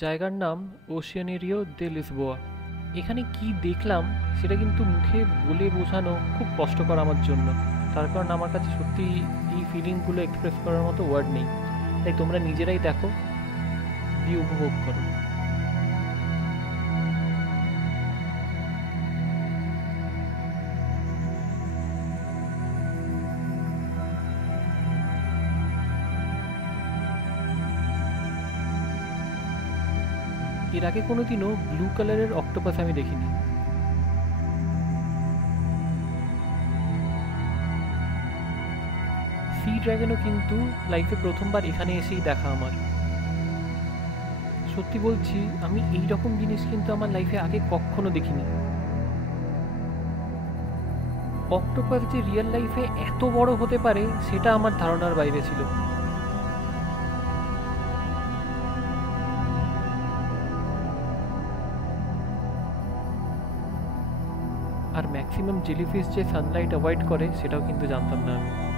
জায়গার নাম ওশিয়ানেরিও দে লিসবোয়া। এখানে কি দেখলাম সেটা কিন্তু মুখে বলে বোঝানো খুব কষ্টকর আমার জন্য। তার কারণ আমার কাছে সত্যি এই ফিলিংগুলো এক্সপ্রেস করার মতো ওয়ার্ড নেই। তাই তোমরা নিজেরাই দেখো, দিয়ে উপভোগ করো। এর আগে কোনোদিনও ব্লু কালারের অক্টোপাস আমি দেখিনি। সি ড্রাগনও কিন্তু লাইফে প্রথমবার এখানে এসেই দেখা আমার। সত্যি বলছি, আমি এই রকম জিনিস কিন্তু আমার লাইফে আগে কখনো দেখিনি। অক্টোপাস যে রিয়েল লাইফে এত বড় হতে পারে সেটা আমার ধারণার বাইরে ছিল। আর ম্যাক্সিমাম জেলিফিশ যে সানলাইট অ্যাভয়েড করে সেটাও কিন্তু জানতাম না আমি।